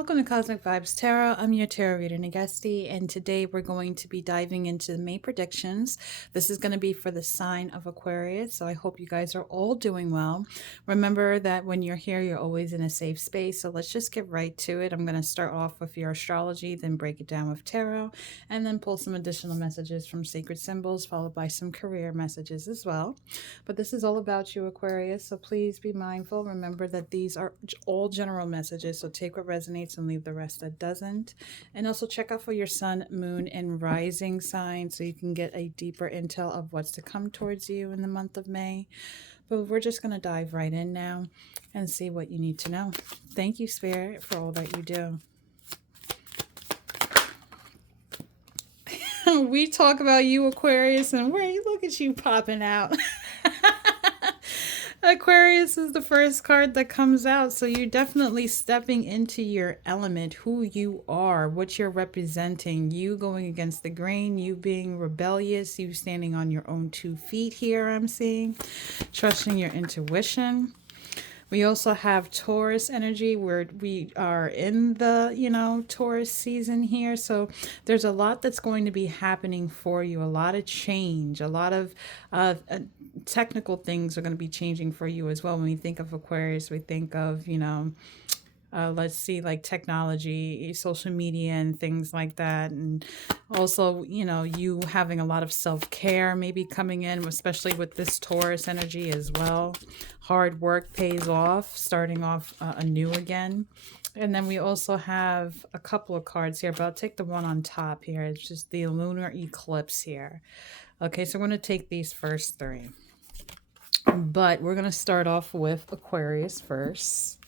Welcome to Cosmic Vibes Tarot. I'm your tarot reader, Nagesti, and today we're going to be diving into the May predictions. This is going to be for the sign of Aquarius, so I hope you guys are all doing well. Remember that when you're here, you're always in a safe space, so let's just get right to it. I'm going to start off with your astrology, then break it down with tarot, and then pull some additional messages from sacred symbols, followed by some career messages as well. But this is all about you, Aquarius, so please be mindful. Remember that these are all general messages, so take what resonates and leave the rest that doesn't. And also check out for your sun, moon, and rising sign so you can get a deeper intel of what's to come towards you in the month of May. But we're just going to dive right in now and see what you need to know. Thank you, Spirit, for all that you do. We talk about you, Aquarius, and look at you popping out. Aquarius is the first card that comes out, so you're definitely stepping into your element, who you are, what you're representing, you going against the grain, you being rebellious, you standing on your own 2 feet here, I'm seeing, trusting your intuition. We also have Taurus energy where we are in the, Taurus season here. So there's a lot that's going to be happening for you, a lot of change, a lot of technical things are going to be changing for you as well. When we think of Aquarius, we think of, let's see, like technology, social media, and things like that. And also, you having a lot of self-care maybe coming in, especially with this Taurus energy as well. Hard work pays off, starting off anew again. And then we also have a couple of cards here, but I'll take the one on top here. It's just the lunar eclipse here. Okay, so I'm going to take these first 3. But we're going to start off with Aquarius first.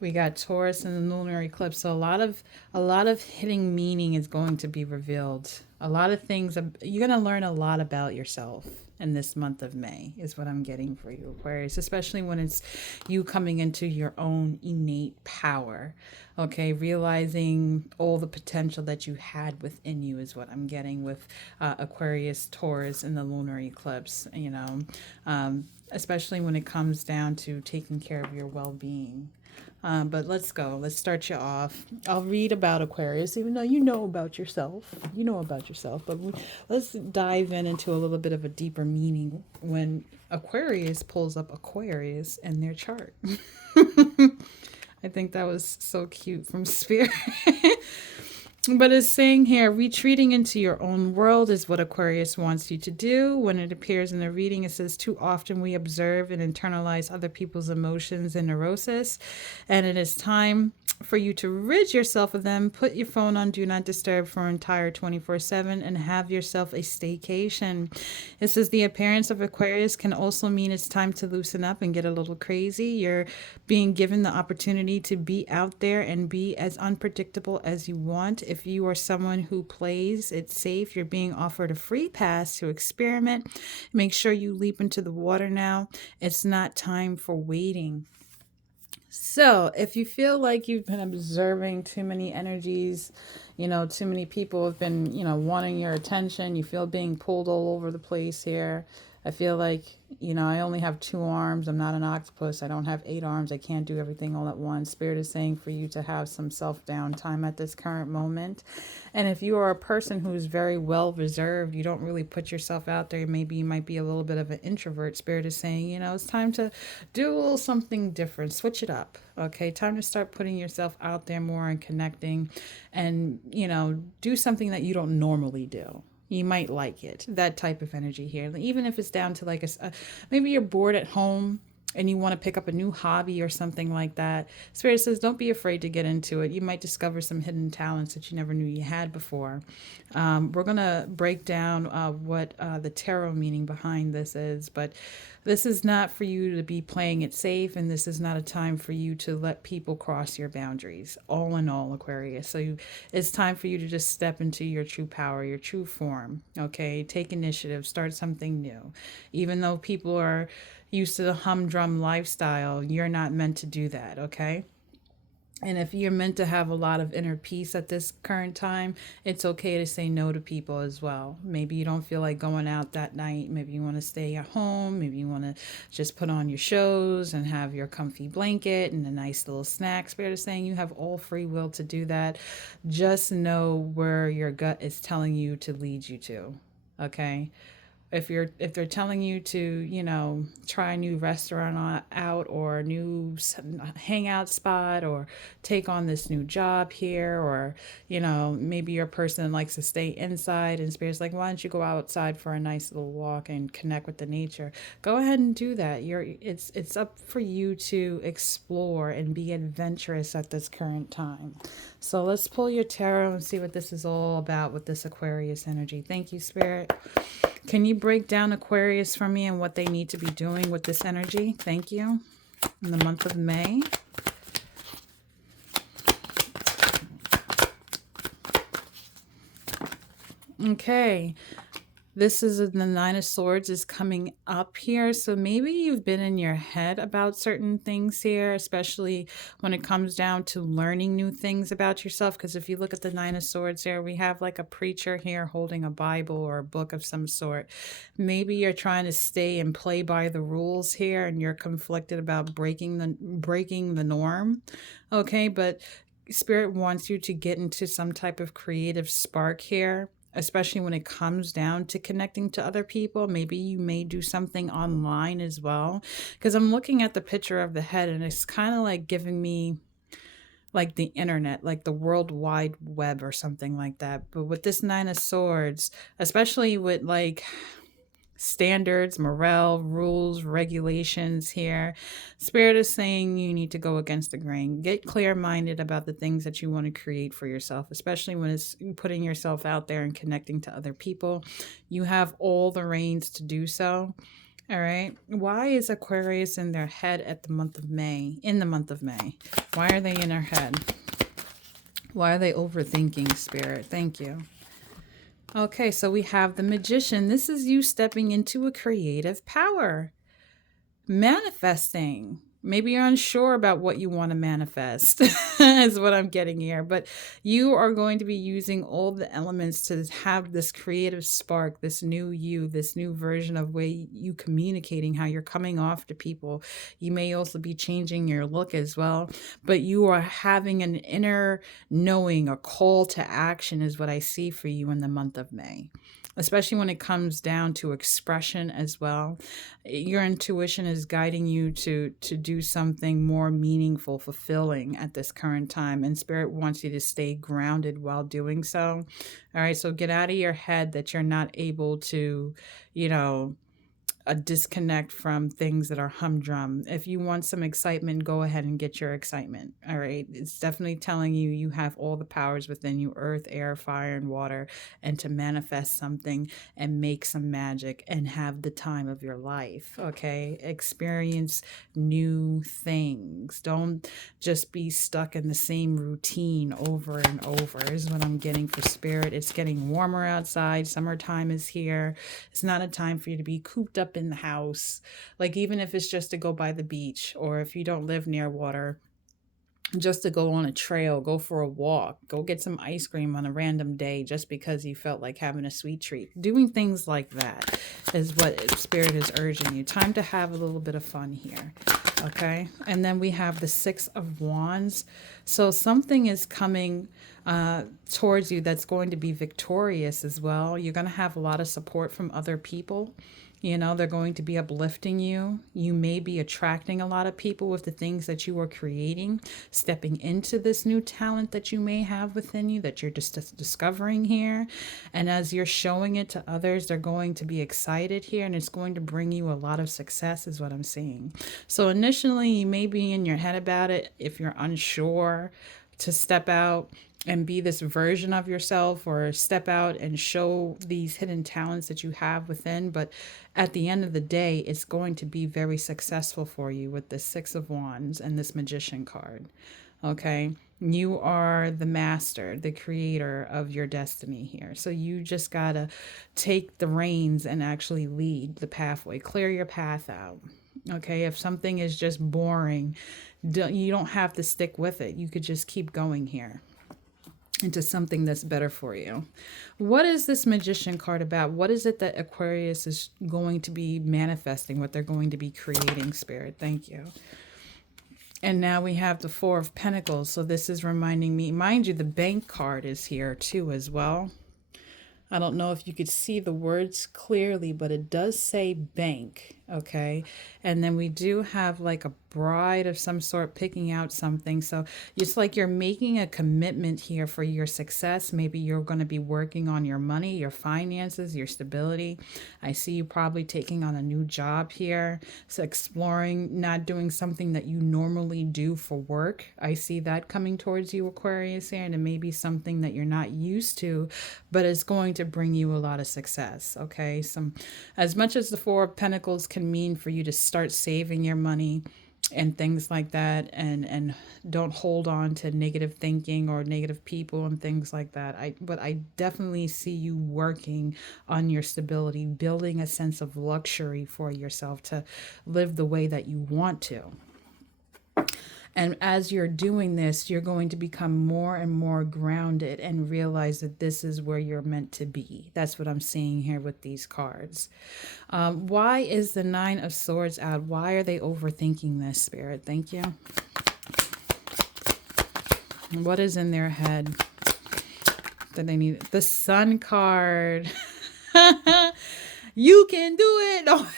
We got Taurus and the lunar eclipse. So a lot of hidden meaning is going to be revealed. A lot of things you're going to learn a lot about yourself in this month of May is what I'm getting for you, Aquarius, especially when it's you coming into your own innate power. Okay, realizing all the potential that you had within you is what I'm getting with Aquarius, Taurus, and the lunar eclipse, especially when it comes down to taking care of your well-being. But let's go. Let's start you off. I'll read about Aquarius, even though you know about yourself. You know about yourself. But let's dive into a little bit of a deeper meaning when Aquarius pulls up Aquarius in their chart. I think that was so cute from Spirit. But it's saying here, retreating into your own world is what Aquarius wants you to do. When it appears in the reading, it says, too often we observe and internalize other people's emotions and neurosis, and it is time for you to rid yourself of them. Put your phone on Do Not Disturb for an entire 24/7 and have yourself a staycation. It says the appearance of Aquarius can also mean it's time to loosen up and get a little crazy. You're being given the opportunity to be out there and be as unpredictable as you want. If you are someone who plays it safe, you're being offered a free pass to experiment. Make sure you leap into the water now. It's not time for waiting. So, if you feel like you've been observing too many energies, too many people have been, wanting your attention, you feel being pulled all over the place here. I feel like, I only have 2 arms. I'm not an octopus. I don't have 8 arms. I can't do everything all at once. Spirit is saying for you to have some self-downtime at this current moment. And if you are a person who's very well reserved, you don't really put yourself out there, maybe you might be a little bit of an introvert. Spirit is saying, it's time to do a little something different. Switch it up. Okay, time to start putting yourself out there more and connecting and, do something that you don't normally do. You might like it, that type of energy here. Even if it's down to like maybe you're bored at home and you want to pick up a new hobby or something like that. Spirit says, don't be afraid to get into it. You might discover some hidden talents that you never knew you had before. We're going to break down what the tarot meaning behind this is, but this is not for you to be playing it safe, and this is not a time for you to let people cross your boundaries, all in all, Aquarius. So it's time for you to just step into your true power, your true form, okay? Take initiative, start something new. Even though people are used to the humdrum lifestyle, you're not meant to do that, okay? And if you're meant to have a lot of inner peace at this current time, it's okay to say no to people as well. Maybe you don't feel like going out that night. Maybe you want to stay at home. Maybe you want to just put on your shows and have your comfy blanket and a nice little snack. Spirit is saying you have all free will to do that. Just know where your gut is telling you to lead you to. Okay, if they're telling you to, try a new restaurant out, or a new hangout spot, or take on this new job here, or maybe you're a person that likes to stay inside, and spirit's like, why don't you go outside for a nice little walk and connect with the nature? Go ahead and do that. It's up for you to explore and be adventurous at this current time. So let's pull your tarot and see what this is all about with this Aquarius energy. Thank you, Spirit. Can you break down Aquarius for me and what they need to be doing with this energy? Thank you. In the month of May. Okay. This is the Nine of Swords is coming up here. So maybe you've been in your head about certain things here, especially when it comes down to learning new things about yourself. Because if you look at the Nine of Swords here, we have like a preacher here holding a Bible or a book of some sort. Maybe you're trying to stay and play by the rules here, and you're conflicted about breaking the norm. Okay, but Spirit wants you to get into some type of creative spark here, especially when it comes down to connecting to other people. Maybe you may do something online as well, because I'm looking at the picture of the head and it's kind of like giving me like the internet, like the World Wide Web or something like that. But with this Nine of Swords, especially with like standards, morale, rules, regulations here, Spirit is saying you need to go against the grain. Get clear-minded about the things that you want to create for yourself, especially when it's putting yourself out there and connecting to other people. You have all the reins to do so. All right. Why is Aquarius in their head at the month of May? In the month of May. Why are they in their head? Why are they overthinking, Spirit? Thank you. Okay, so we have the Magician. This is you stepping into a creative power. Manifesting. Maybe you're unsure about what you want to manifest, is what I'm getting here. But you are going to be using all the elements to have this creative spark, this new you, this new version of way you communicating, how you're coming off to people. You may also be changing your look as well. But you are having an inner knowing, a call to action is what I see for you in the month of May. Especially when it comes down to expression as well. Your intuition is guiding you to do something more meaningful, fulfilling at this current time. And Spirit wants you to stay grounded while doing so. All right, so get out of your head that you're not able to, a disconnect from things that are humdrum. If you want some excitement, go ahead and get your excitement. All right. It's definitely telling you you have all the powers within you, earth, air, fire, and water, and to manifest something and make some magic and have the time of your life. Okay. Experience new things. Don't just be stuck in the same routine over and over, is what I'm getting for Spirit. It's getting warmer outside. Summertime is here. It's not a time for you to be cooped up in the house, like even if it's just to go by the beach, or if you don't live near water, just to go on a trail, go for a walk, go get some ice cream on a random day just because you felt like having a sweet treat. Doing things like that is what Spirit is urging you. Time to have a little bit of fun here. Okay. And then we have the Six of Wands. So something is coming towards you that's going to be victorious as well. You're going to have a lot of support from other people. They're going to be uplifting you. You may be attracting a lot of people with the things that you are creating, stepping into this new talent that you may have within you that you're just discovering here. And as you're showing it to others, they're going to be excited here, and it's going to bring you a lot of success is what I'm seeing. So initially, you may be in your head about it if you're unsure to step out and be this version of yourself, or step out and show these hidden talents that you have within. But at the end of the day, it's going to be very successful for you with the Six of Wands and this Magician card. Okay. You are the master, the creator of your destiny here. So you just got to take the reins and actually lead the pathway, clear your path out. Okay, if something is just boring, you don't have to stick with it. You could just keep going here into something that's better for you. What is this Magician card about? What is it that Aquarius is going to be manifesting, what they're going to be creating, Spirit? Thank you. And now we have the Four of Pentacles. So this is reminding me, mind you, the Bank card is here too as well. I don't know if you could see the words clearly, but it does say bank, okay? And then we do have like a bride of some sort picking out something. So it's like you're making a commitment here for your success. Maybe you're going to be working on your money, your finances, your stability. I see you probably taking on a new job here. So exploring, not doing something that you normally do for work. I see that coming towards you, Aquarius, here. And it may be something that you're not used to, but it's going to bring you a lot of success, okay? As much as the Four of Pentacles can mean for you to start saving your money and things like that, and don't hold on to negative thinking or negative people and things like that. But I definitely see you working on your stability, building a sense of luxury for yourself to live the way that you want to. And as you're doing this, you're going to become more and more grounded and realize that this is where you're meant to be. That's what I'm seeing here with these cards. Why is the Nine of Swords out? Why are they overthinking this, Spirit? Thank you. What is in their head that they need? The Sun card. You can do it. Oh.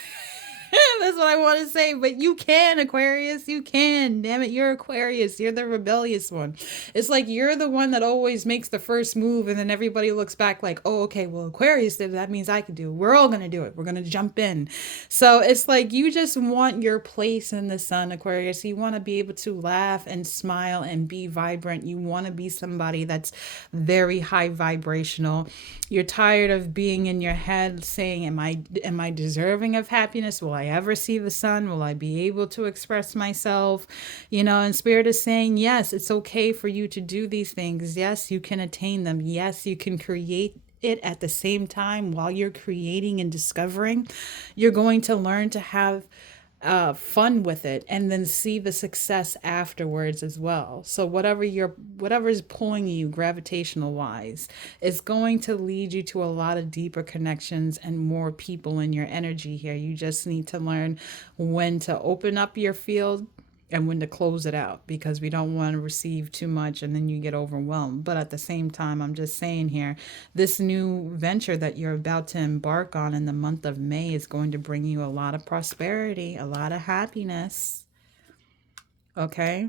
That's what I want to say, but you can, Aquarius, you can. Damn it, you're Aquarius. You're the rebellious one. It's like you're the one that always makes the first move, and then everybody looks back like, oh, okay, well, Aquarius did it. That means I can do it. We're all going to do it. We're going to jump in. So it's like you just want your place in the sun, Aquarius. You want to be able to laugh and smile and be vibrant. You want to be somebody that's very high vibrational. You're tired of being in your head saying, am I deserving of happiness? Will I ever see the sun? Will I be able to express myself? You know, and Spirit is saying, yes, it's okay for you to do these things. Yes, you can attain them. Yes, you can create it at the same time. While you're creating and discovering, you're going to learn to have fun with it and then see the success afterwards as well. So whatever is pulling you gravitational wise is going to lead you to a lot of deeper connections and more people in your energy here. You just need to learn when to open up your field and when to close it out, because we don't want to receive too much and then you get overwhelmed. But at the same time, I'm just saying here, this new venture that you're about to embark on in the month of May is going to bring you a lot of prosperity, a lot of happiness. Okay?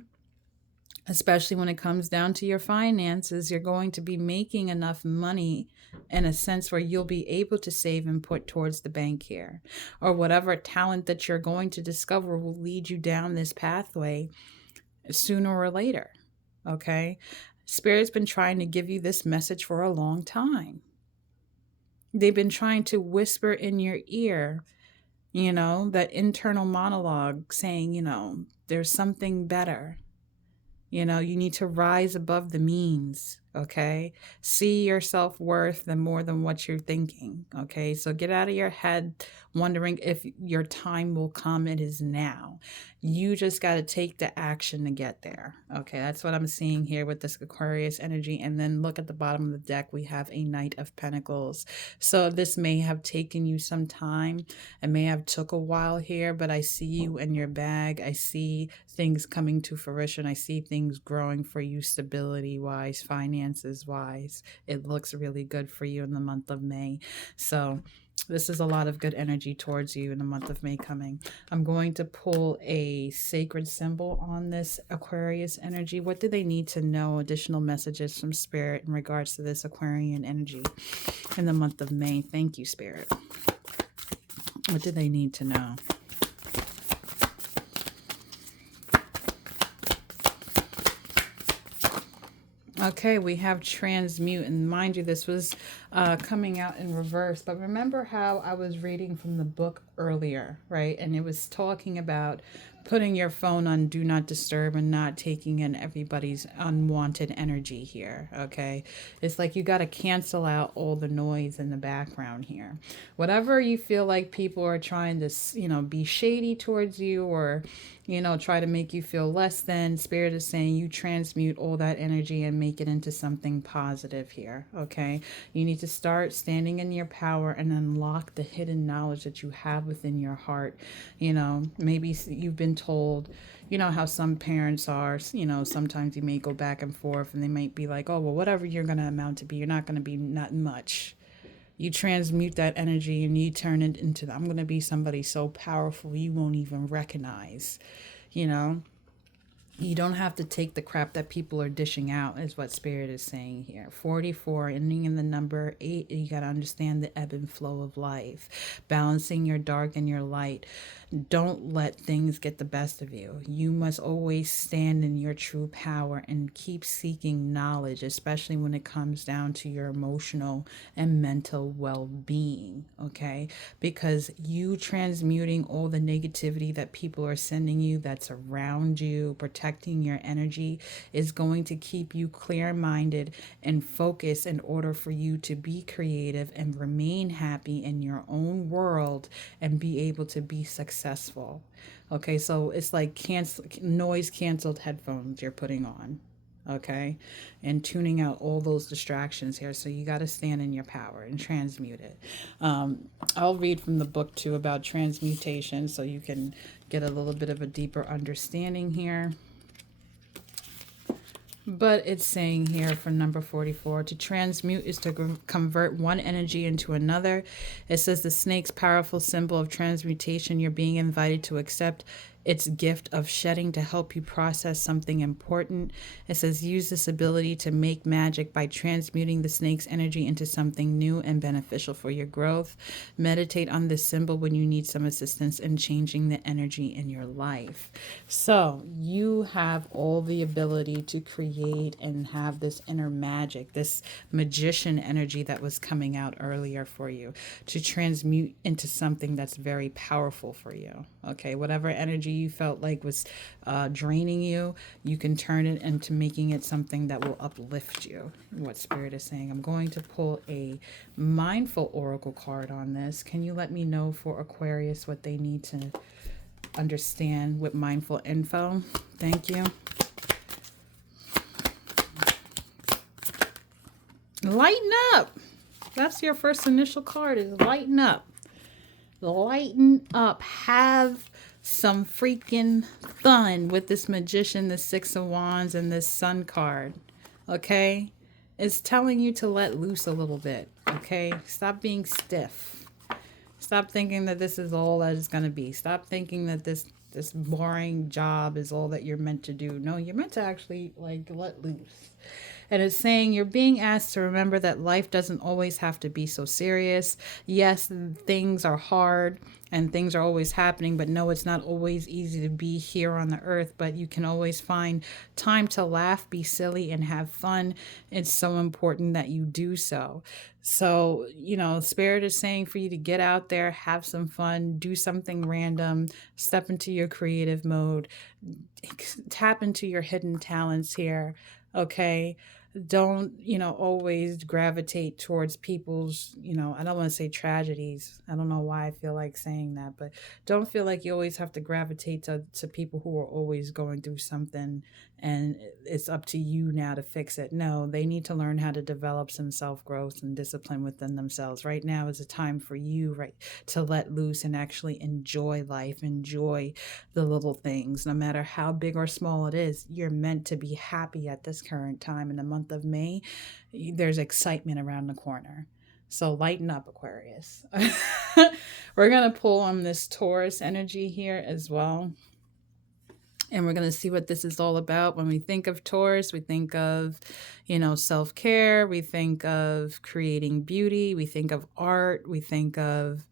Especially when it comes down to your finances, you're going to be making enough money in a sense where you'll be able to save and put towards the bank here. Or whatever talent that you're going to discover will lead you down this pathway sooner or later. Okay? Spirit's been trying to give you this message for a long time. They've been trying to whisper in your ear, you know, that internal monologue saying, you know, there's something better. You know, you need to rise above the means, okay? See your self-worth more than what you're thinking, okay? So get out of your head wondering if your time will come. It is now. You just got to take the action to get there, okay? That's what I'm seeing here with this Aquarius energy. And then look at the bottom of the deck. We have a Knight of Pentacles. So this may have taken you some time. It may have took a while here, but I see you in your bag. I see things coming to fruition. I see things growing for you stability-wise, finances-wise. It looks really good for you in the month of May. So this is a lot of good energy towards you in the month of May coming. I'm going to pull a sacred symbol on this Aquarius energy. What do they need to know? Additional messages from Spirit in regards to this Aquarian energy in the month of May. Thank you, Spirit. What do they need to know? Okay, we have transmute, and mind you, this was coming out in reverse, but remember how I was reading from the book earlier, right? And it was talking about putting your phone on do not disturb and not taking in everybody's unwanted energy here, okay? It's like you got to cancel out all the noise in the background here. Whatever you feel like people are trying to, be shady towards you, or try to make you feel less than, Spirit is saying you transmute all that energy and make it into something positive here, okay? You need to start standing in your power and unlock the hidden knowledge that you have within your heart. Maybe you've been told, how some parents are, sometimes you may go back and forth and they might be like, oh, well, whatever you're going to amount to be, you're not going to be not much. You transmute that energy and you turn it into, I'm going to be somebody so powerful you won't even recognize, you know. You don't have to take the crap that people are dishing out, is what Spirit is saying here. 44, ending in the number 8, you got to understand the ebb and flow of life, balancing your dark and your light. Don't let things get the best of you. You must always stand in your true power and keep seeking knowledge, especially when it comes down to your emotional and mental well-being, okay? Because you transmuting all the negativity that people are sending you that's around you, protecting your energy, is going to keep you clear-minded and focused in order for you to be creative and remain happy in your own world and be able to be successful. Okay, so it's like noise canceled headphones you're putting on, okay, and tuning out all those distractions here. So you got to stand in your power and transmute it. I'll read from the book too about transmutation so you can get a little bit of a deeper understanding here. But it's saying here for number 44, to transmute is to convert one energy into another. It says the snake's powerful symbol of transmutation. You're being invited to accept its gift of shedding to help you process something important. It says use this ability to make magic by transmuting the snake's energy into something new and beneficial for your growth. Meditate on this symbol when you need some assistance in changing the energy in your life. So you have all the ability to create and have this inner magic, this magician energy that was coming out earlier for you, to transmute into something that's very powerful for you. Okay, whatever energy you felt like was draining you, you can turn it into making it something that will uplift you. What Spirit is saying. I'm going to pull a mindful oracle card on this. Can you let me know for Aquarius what they need to understand with mindful info? Thank you. Lighten up. That's your first initial card, is lighten up. Lighten up. Have some freaking fun with this magician, the 6 of Wands, and this Sun card. Okay? It's telling you to let loose a little bit. Okay? Stop being stiff. Stop thinking that this is all that it's going to be. Stop thinking that this boring job is all that you're meant to do. No, you're meant to actually let loose. And it's saying you're being asked to remember that life doesn't always have to be so serious. Yes, things are hard and things are always happening, but no, it's not always easy to be here on the earth, but you can always find time to laugh, be silly, and have fun. It's so important that you do so. So, Spirit is saying for you to get out there, have some fun, do something random, step into your creative mode, tap into your hidden talents here. Okay. Don't, always gravitate towards people's, I don't want to say tragedies. I don't know why I feel like saying that, but don't feel like you always have to gravitate to people who are always going through something and it's up to you now to fix it. No, they need to learn how to develop some self-growth and discipline within themselves. Right now is a time for you, right, to let loose and actually enjoy life, enjoy the little things, no matter how big or small it is. You're meant to be happy at this current time. In the month of May, there's excitement around the corner. So lighten up, Aquarius. We're going to pull on this Taurus energy here as well. And we're going to see what this is all about. When we think of Taurus, we think of, self-care. We think of creating beauty. We think of art. We think of,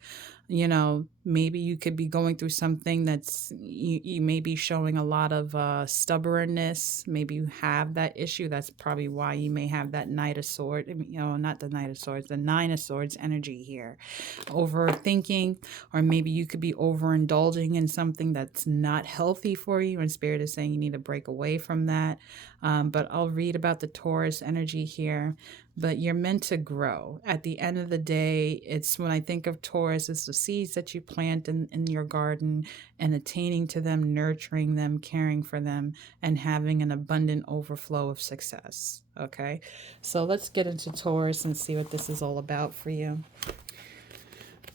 Maybe you could be going through something that's, you may be showing a lot of stubbornness. Maybe you have that issue. That's probably why you may have that Knight of Swords, not the Knight of Swords, the Nine of Swords energy here. Overthinking, or maybe you could be overindulging in something that's not healthy for you, and Spirit is saying you need to break away from that. But I'll read about the Taurus energy here. But you're meant to grow. At the end of the day, it's, when I think of Taurus, it's the seeds that you plant in your garden, and attaining to them, nurturing them, caring for them, and having an abundant overflow of success. Okay, so let's get into Taurus and see what this is all about for you.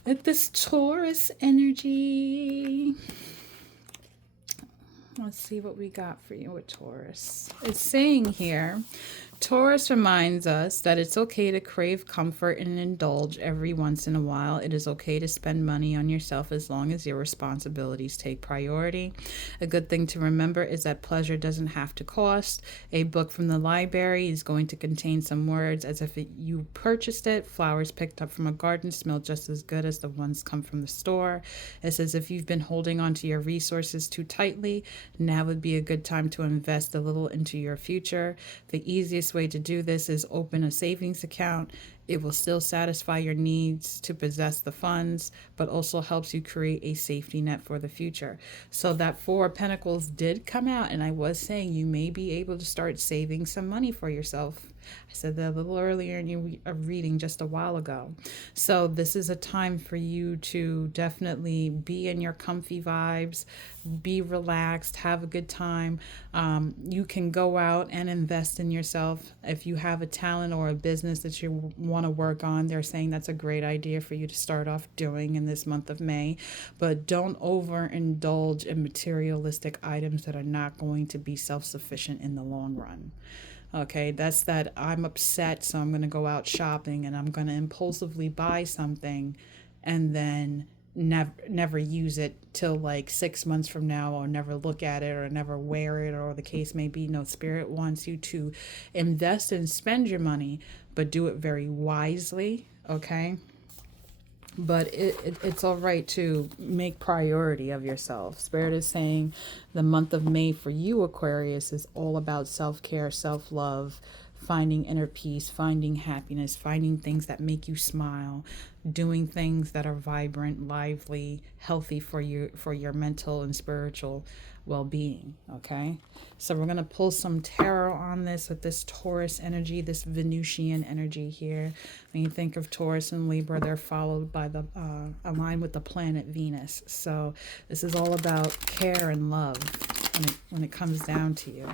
With this Taurus energy, let's see what we got for you with Taurus. It's saying here, Taurus reminds us that it's okay to crave comfort and indulge every once in a while. It is okay to spend money on yourself as long as your responsibilities take priority. A good thing to remember is that pleasure doesn't have to cost. A book from the library is going to contain some words as if you purchased it. Flowers picked up from a garden smell just as good as the ones come from the store. It says if you've been holding on to your resources too tightly, now would be a good time to invest a little into your future. The easiest way to do this is open a savings account. It will still satisfy your needs to possess the funds, but also helps you create a safety net for the future. So that Four of Pentacles did come out, and I was saying you may be able to start saving some money for yourself. I said that a little earlier in your reading just a while ago. So this is a time for you to definitely be in your comfy vibes, be relaxed, have a good time. You can go out and invest in yourself. If you have a talent or a business that you want to work on, they're saying that's a great idea for you to start off doing in this month of May. But don't overindulge in materialistic items that are not going to be self-sufficient in the long run. Okay, that's that I'm upset, so I'm going to go out shopping and I'm going to impulsively buy something and then never use it till like 6 months from now, or never look at it, or never wear it, or the case may be. No, Spirit wants you to invest and spend your money, but do it very wisely, okay? But it's all right to make priority of yourself. Spirit is saying the month of May for you, Aquarius, is all about self-care, self-love, finding inner peace, finding happiness, finding things that make you smile, doing things that are vibrant, lively, healthy for your mental and spiritual well-being. Okay, so we're going to pull some tarot on this with this Taurus energy, this Venusian energy here. When you think of Taurus and Libra, they're followed by the aligned with the planet Venus. So this is all about care and love when it comes down to you,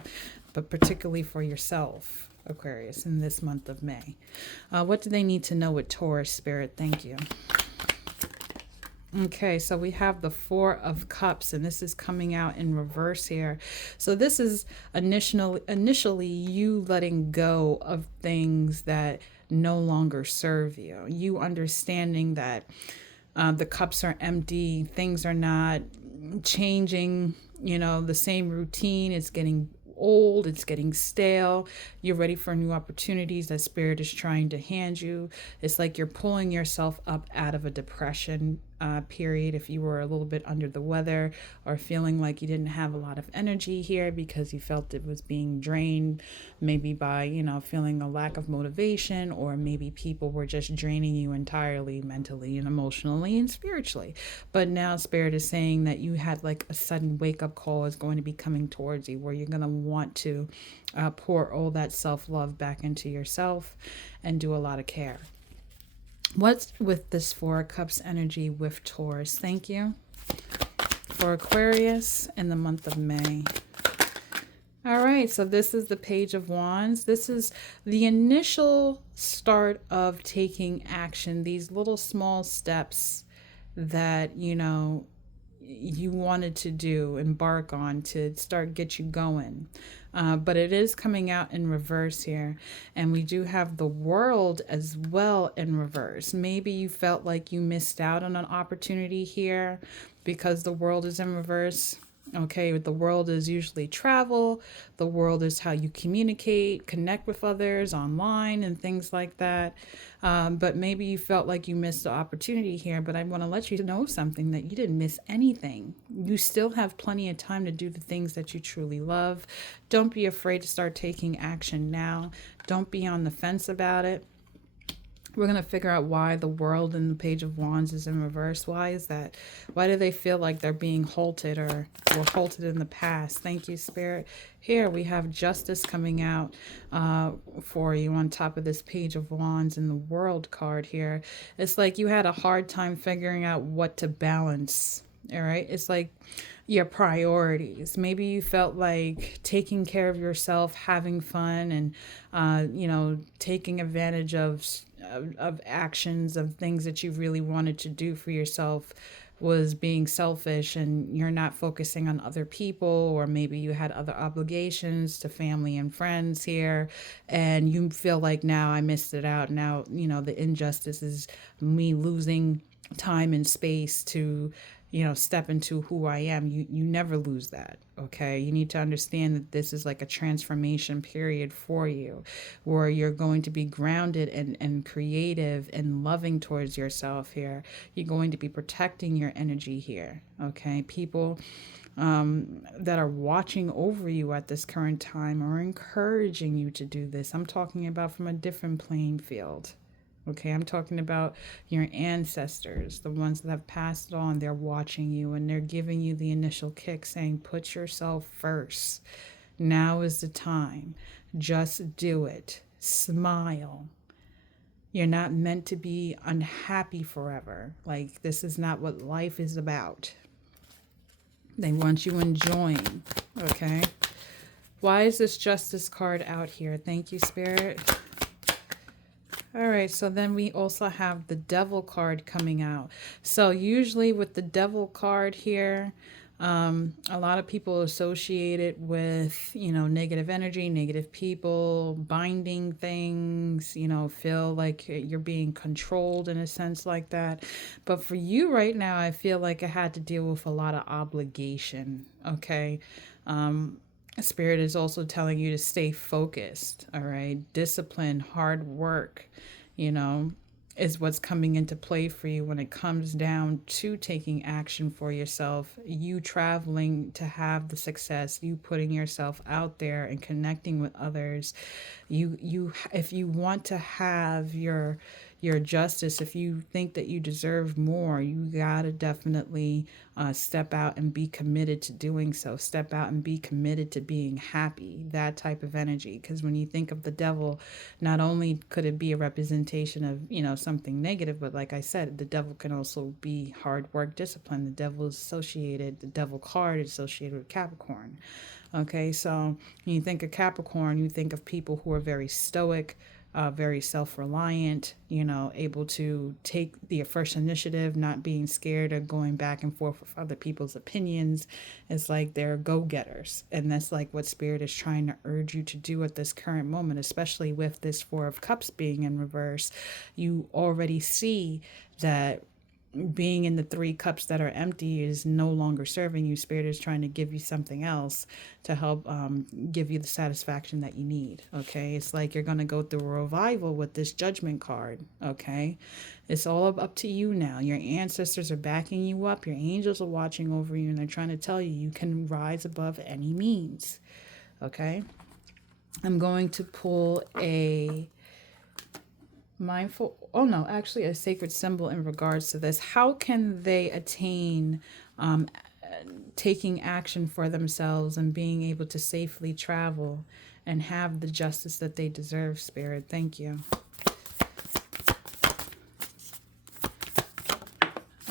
but particularly for yourself, Aquarius, in this month of May. What do they need to know with Taurus, Spirit? Thank you. Okay, so we have the Four of Cups, and this is coming out in reverse here. So this is initially you letting go of things that no longer serve you. You understanding that the cups are empty, things are not changing, the same routine. It's getting old, it's getting stale. You're ready for new opportunities that Spirit is trying to hand you. It's like you're pulling yourself up out of a depression period, if you were a little bit under the weather, or feeling like you didn't have a lot of energy here because you felt it was being drained, maybe by feeling a lack of motivation, or maybe people were just draining you entirely, mentally and emotionally and spiritually. But now Spirit is saying that you had like a sudden wake-up call is going to be coming towards you, where you're going to want to pour all that self-love back into yourself and do a lot of care. What's with this Four of Cups energy with Taurus? Thank you. For Aquarius in the month of May. All right, so this is the Page of Wands. This is the initial start of taking action, these little small steps that, you wanted to embark on to get you going. But it is coming out in reverse here. And we do have the World as well in reverse. Maybe you felt like you missed out on an opportunity here because the World is in reverse. Okay, the world is usually travel. The world is how you communicate, connect with others online, and things like that. But maybe you felt like you missed the opportunity here. But I want to let you know something, that you didn't miss anything. You still have plenty of time to do the things that you truly love. Don't be afraid to start taking action now. Don't be on the fence about it. We're going to figure out why the world in the Page of Wands is in reverse. Why is that? Why do they feel like they're being halted or were halted in the past? Thank you, Spirit. Here we have justice coming out for you on top of this Page of Wands in the World card here. It's like you had a hard time figuring out what to balance. All right. It's like your priorities. Maybe you felt like taking care of yourself, having fun, and taking advantage of actions, of things that you really wanted to do for yourself, was being selfish, and you're not focusing on other people, or maybe you had other obligations to family and friends here, and you feel like, now I missed it out. Now, the injustice is me losing time and space to step into who I am. You never lose that. Okay. You need to understand that this is like a transformation period for you, where you're going to be grounded and creative and loving towards yourself here. You're going to be protecting your energy here. Okay. People that are watching over you at this current time are encouraging you to do this. I'm talking about from a different playing field. Okay, I'm talking about your ancestors, the ones that have passed on. They're watching you, and they're giving you the initial kick, saying, put yourself first. Now is the time. Just do it. Smile. You're not meant to be unhappy forever. Like, this is not what life is about. They want you enjoying. Okay. Why is this Justice card out here? Thank you, Spirit. All right, so then we also have the Devil card coming out. So usually with the Devil card here, a lot of people associate it with, negative energy, negative people, binding things, feel like you're being controlled in a sense like that. But for you right now, I feel like I had to deal with a lot of obligation, okay? Spirit is also telling you to stay focused, all right? Discipline, hard work, is what's coming into play for you when it comes down to taking action for yourself, you traveling to have the success, you putting yourself out there and connecting with others. If you want to have your justice, if you think that you deserve more, you gotta definitely step out and be committed to doing so. Step out and be committed to being happy, that type of energy. Because when you think of the devil, not only could it be a representation of something negative, but like I said, the devil can also be hard work, discipline. The devil card is associated with Capricorn. Okay, so when you think of Capricorn, you think of people who are very stoic, very self-reliant, able to take the first initiative, not being scared of going back and forth with other people's opinions. It's like they're go-getters. And that's like what Spirit is trying to urge you to do at this current moment, especially with this Four of Cups being in reverse. You already see that being in the three cups that are empty is no longer serving you. Spirit is trying to give you something else to help give you the satisfaction that you need. Okay, it's like you're going to go through a revival with this Judgment card. Okay, it's all up to you now. Your ancestors are backing you up. Your angels are watching over you, and they're trying to tell you you can rise above any means. Okay, I'm going to pull a a sacred symbol in regards to this. How can they attain taking action for themselves and being able to safely travel and have the justice that they deserve? Spirit, thank you.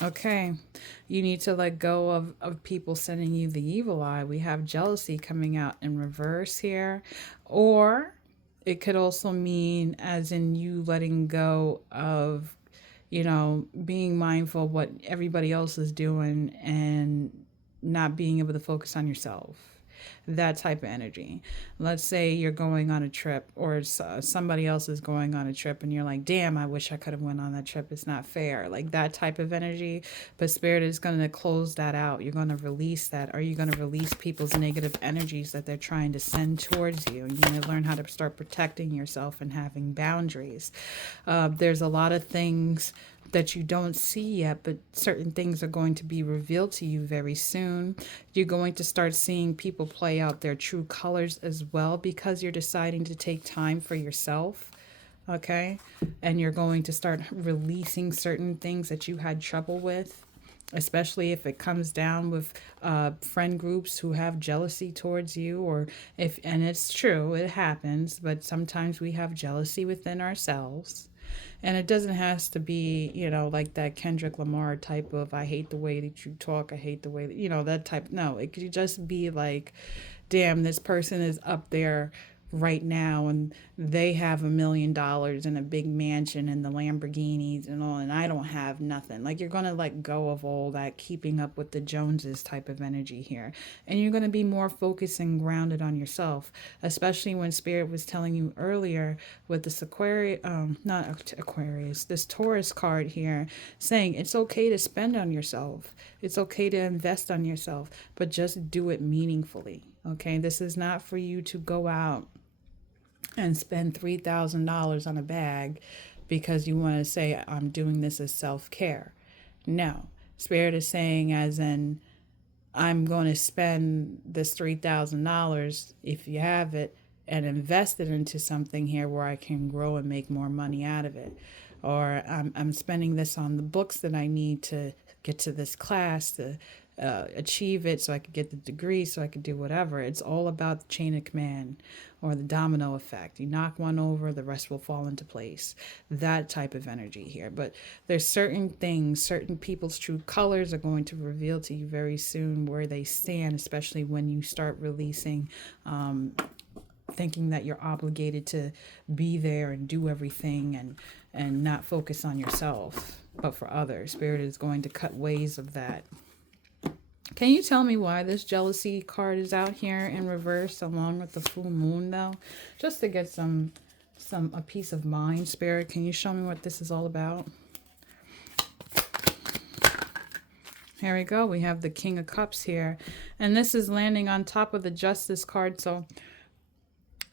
Okay, you need to let go of people sending you the evil eye. We have jealousy coming out in reverse here, or it could also mean as in you letting go of, being mindful of what everybody else is doing and not being able to focus on yourself. that type of energy. Let's say you're going on a trip, or somebody else is going on a trip, and you're like, damn, I wish I could have went on that trip. It's not fair. Like that type of energy. But Spirit is going to close that out. You're going to release that. Or you're going to release people's negative energies that they're trying to send towards you. And you're going to learn how to start protecting yourself and having boundaries. There's a lot of things that you don't see yet, but certain things are going to be revealed to you very soon. You're going to start seeing people play out their true colors as well, because you're deciding to take time for yourself. Okay. And you're going to start releasing certain things that you had trouble with, especially if it comes down with friend groups who have jealousy towards you, or if, and it's true, it happens, but sometimes we have jealousy within ourselves. And it doesn't have to be, like that Kendrick Lamar type of, I hate the way that you talk, I hate the way that, that type. No, it could just be like, damn, this person is up there right now and they have $1 million and a big mansion and the Lamborghinis and all, and I don't have nothing. Like, you're going to let go of all that keeping up with the Joneses type of energy here, and you're going to be more focused and grounded on yourself, especially when Spirit was telling you earlier with this this Taurus card here, saying it's okay to spend on yourself, it's okay to invest on yourself, but just do it meaningfully. Okay, this is not for you to go out and spend $3,000 on a bag because you want to say, I'm doing this as self-care. No, Spirit is saying, as in, I'm going to spend this $3,000, if you have it, and invest it into something here where I can grow and make more money out of it. Or I'm spending this on the books that I need to get to this class to achieve it, so I could get the degree, so I could do whatever. It's all about the chain of command, or the domino effect. You knock one over, the rest will fall into place. That type of energy here. But there's certain things, certain people's true colors are going to reveal to you very soon where they stand, especially when you start releasing thinking that you're obligated to be there and do everything and not focus on yourself, but for others. Spirit is going to cut ways of that. Can you tell me why this jealousy card is out here in reverse along with the full moon, though? Just to get a peace of mind, Spirit. Can you show me what this is all about? Here we go. We have the King of Cups here. And this is landing on top of the Justice card. So,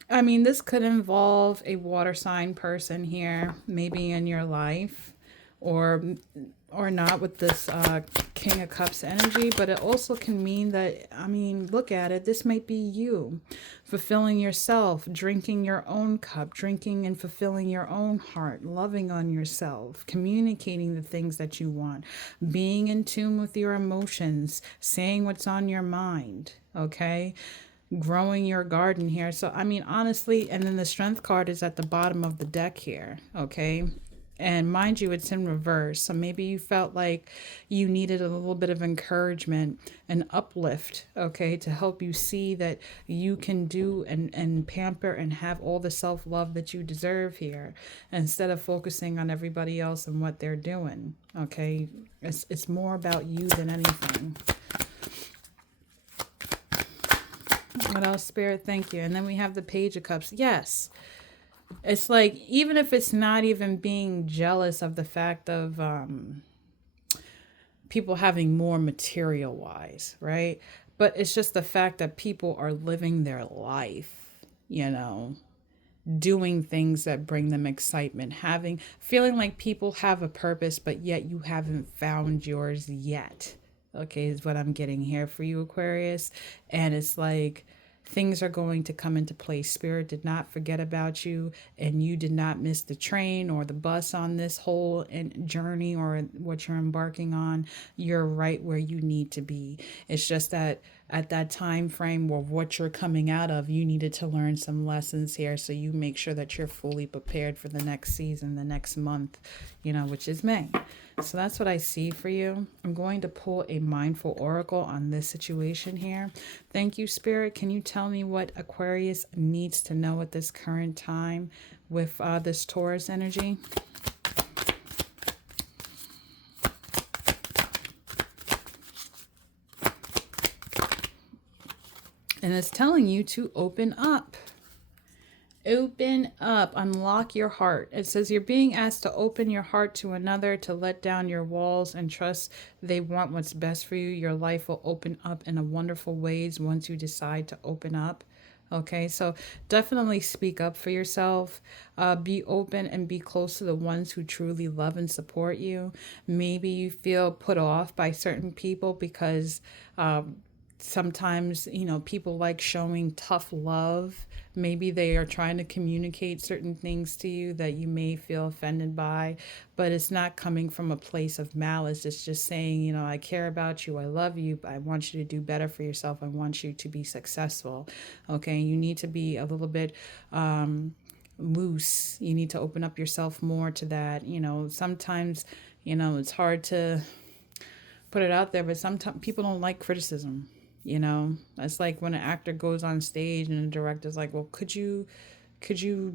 I mean, this could involve a water sign person here, maybe in your life, or not with this King of Cups energy, but it also can mean that, I mean, look at it, this might be you fulfilling yourself, drinking your own cup, drinking and fulfilling your own heart, loving on yourself, communicating the things that you want, being in tune with your emotions, saying what's on your mind, okay? Growing your garden here. So, I mean, honestly, and then the Strength card is at the bottom of the deck here, okay? And mind you, it's in reverse. So maybe you felt like you needed a little bit of encouragement and uplift, okay, to help you see that you can do and pamper and have all the self-love that you deserve here, instead of focusing on everybody else and what they're doing, okay? It's more about you than anything. What else, Spirit? Thank you. And then we have the Page of Cups. Yes. It's like, even if it's not even being jealous of the fact of people having more material wise, right? But it's just the fact that people are living their life, doing things that bring them excitement, feeling like people have a purpose, but yet you haven't found yours yet. Okay, is what I'm getting here for you, Aquarius. And it's like, things are going to come into place. Spirit did not forget about you, and you did not miss the train or the bus on this whole journey or what you're embarking on. You're right where you need to be. It's just that at that time frame of what you're coming out of, you needed to learn some lessons here, so you make sure that you're fully prepared for the next season, the next month, which is May. So that's what I see for you. I'm going to pull a mindful oracle on this situation here. Thank you, Spirit. Can you tell me what Aquarius needs to know at this current time with this Taurus energy? And it's telling you to open up. Open up, unlock your heart. It says you're being asked to open your heart to another, to let down your walls and trust they want what's best for you. Your life will open up in a wonderful ways once you decide to open up. Okay, so definitely speak up for yourself. Be open and be close to the ones who truly love and support you. Maybe you feel put off by certain people because sometimes, people like showing tough love. Maybe they are trying to communicate certain things to you that you may feel offended by, but it's not coming from a place of malice. It's just saying, I care about you, I love you, but I want you to do better for yourself, I want you to be successful. Okay, you need to be a little bit loose. You need to open up yourself more to that. Sometimes, it's hard to put it out there, but sometimes people don't like criticism. It's like when an actor goes on stage and the director's like, well, could you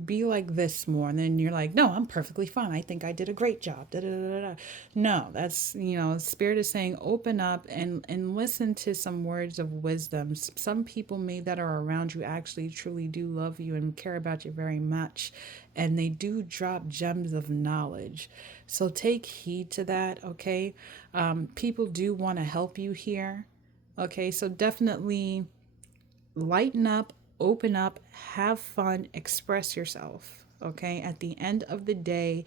be like this more? And then you're like, no, I'm perfectly fine, I think I did a great job. Da, da, da, da. No, that's, Spirit is saying open up and listen to some words of wisdom. Some people may that are around you actually truly do love you and care about you very much, and they do drop gems of knowledge. So take heed to that. Okay, people do want to help you here. Okay, so definitely lighten up, open up, have fun, express yourself. Okay, at the end of the day,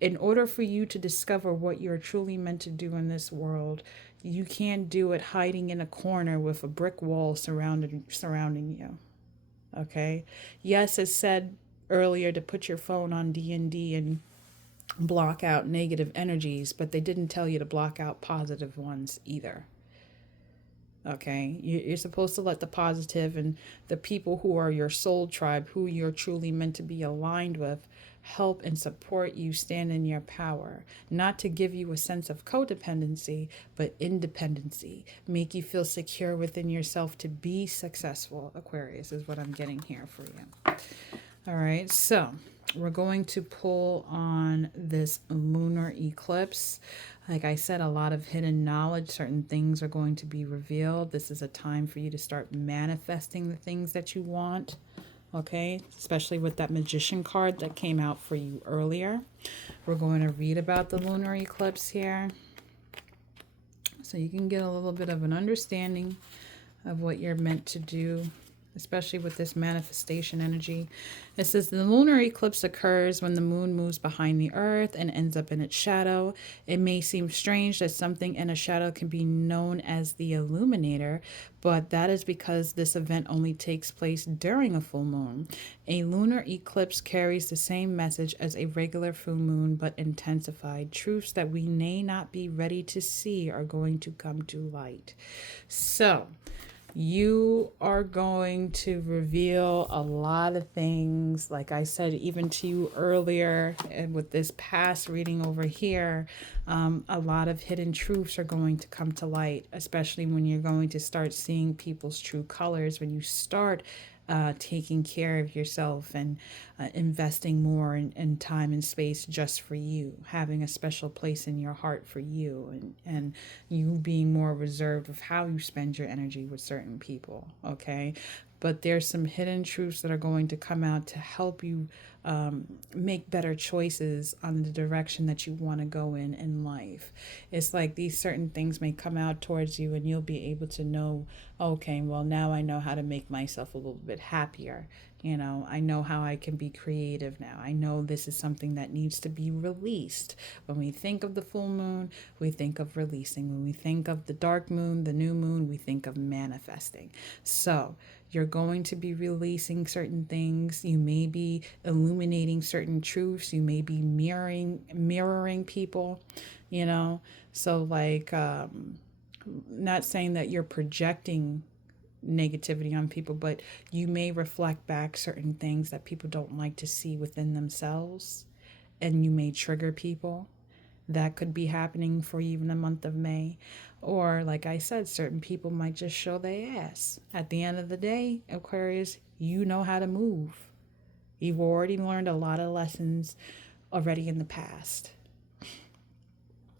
in order for you to discover what you're truly meant to do in this world, you can't do it hiding in a corner with a brick wall surrounding you. Okay, yes, it said earlier to put your phone on D&D and block out negative energies, but they didn't tell you to block out positive ones either. Okay, you're supposed to let the positive and the people who are your soul tribe, who you're truly meant to be aligned with, help and support you stand in your power. Not to give you a sense of codependency, but independency. Make you feel secure within yourself to be successful. Aquarius is what I'm getting here for you. All right, so we're going to pull on this lunar eclipse. Like I said, a lot of hidden knowledge, certain things are going to be revealed. This is a time for you to start manifesting the things that you want. Okay, especially with that magician card that came out for you earlier. We're going to read about the lunar eclipse here, so you can get a little bit of an understanding of what you're meant to do, especially with this manifestation energy. It says the lunar eclipse occurs when the moon moves behind the earth and ends up in its shadow. It may seem strange that something in a shadow can be known as the illuminator, but that is because this event only takes place during a full moon. A lunar eclipse carries the same message as a regular full moon, but intensified. Truths that we may not be ready to see are going to come to light. So, you are going to reveal a lot of things, like I said, even to you earlier, and with this past reading over here, a lot of hidden truths are going to come to light, especially when you're going to start seeing people's true colors, when you start taking care of yourself and investing more in time and space just for you, having a special place in your heart for you, and you being more reserved with how you spend your energy with certain people. Okay, but there's some hidden truths that are going to come out to help you make better choices on the direction that you want to go in life. It's like these certain things may come out towards you and you'll be able to know, okay, well, now I know how to make myself a little bit happier. I know how I can be creative now. I know this is something that needs to be released. When we think of the full moon, we think of releasing. When we think of the dark moon, the new moon, we think of manifesting. So you're going to be releasing certain things. You may be illuminating certain truths. You may be mirroring people, So like, not saying that you're projecting negativity on people, but you may reflect back certain things that people don't like to see within themselves, and you may trigger people. That could be happening for you in the month of May. Or, like I said, certain people might just show their ass. At the end of the day, Aquarius, you know how to move. You've already learned a lot of lessons already in the past.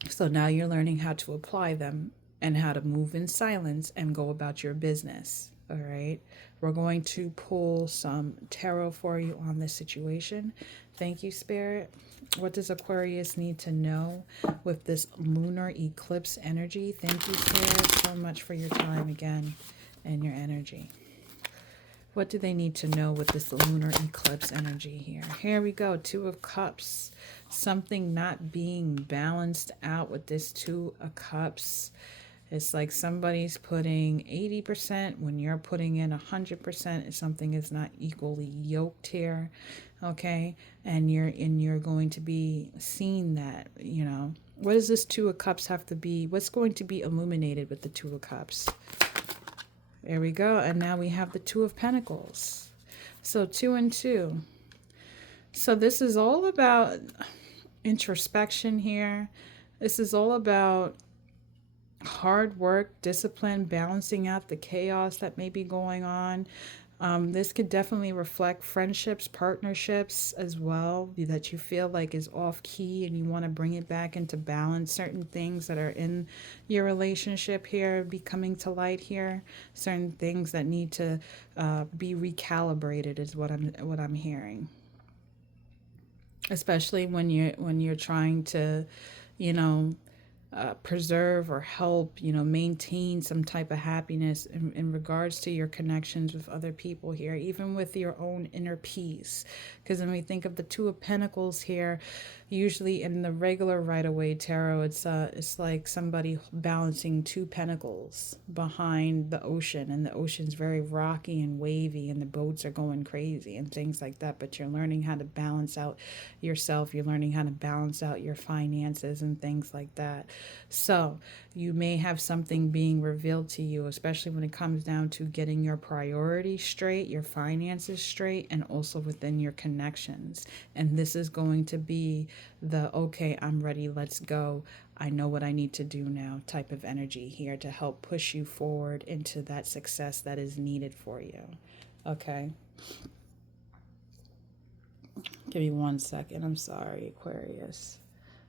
So now you're learning how to apply them and how to move in silence and go about your business. All right. We're going to pull some tarot for you on this situation. Thank you, Spirit. What does Aquarius need to know with this lunar eclipse energy? Thank you, Spirit, so much for your time again and your energy. What do they need to know with this lunar eclipse energy here? Here we go. Two of Cups. Something not being balanced out with this Two of Cups. It's like somebody's putting 80% when you're putting in 100%. Something is not equally yoked here, okay? And you're going to be seeing that, you know. What does this Two of Cups have to be? What's going to be illuminated with the Two of Cups? There we go. And now we have the Two of Pentacles. So 2 and 2. So this is all about introspection here. This is all about hard work, discipline, balancing out the chaos that may be going on. This could definitely reflect friendships, partnerships as well, that you feel like is off key and you want to bring it back into balance. Certain things that are in your relationship here be coming to light here. Certain things that need to be recalibrated is what I'm hearing. Especially when you're trying to, you know, preserve or help, you know, maintain some type of happiness in regards to your connections with other people here, even with your own inner peace. Because when we think of the Two of Pentacles here, usually in the regular Rider-Waite tarot, it's like somebody balancing two pentacles behind the ocean, and the ocean's very rocky and wavy and the boats are going crazy and things like that. But you're learning how to balance out yourself, you're learning how to balance out your finances and things like that. So you may have something being revealed to you, especially when it comes down to getting your priorities straight, your finances straight, and also within your connections. And this is going to be the, okay, I'm ready, let's go, I know what I need to do now type of energy here to help push you forward into that success that is needed for you. Okay. Give me 1 second. I'm sorry, Aquarius.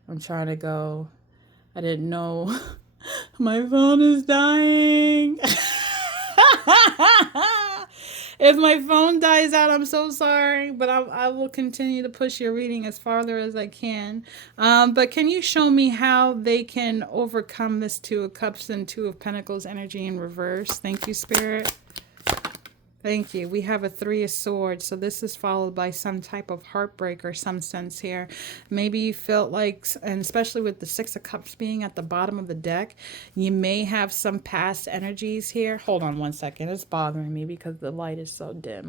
I'm trying to go. I didn't know my phone is dying. If my phone dies out, I'm so sorry, but I will continue to push your reading as farther as I can. But can you show me how they can overcome this Two of Cups and Two of Pentacles energy in reverse? Thank you, Spirit. Thank you. We have a Three of Swords. So this is followed by some type of heartbreak or some sense here. Maybe you felt like, and especially with the Six of Cups being at the bottom of the deck, you may have some past energies here. Hold on 1 second. It's bothering me because the light is so dim.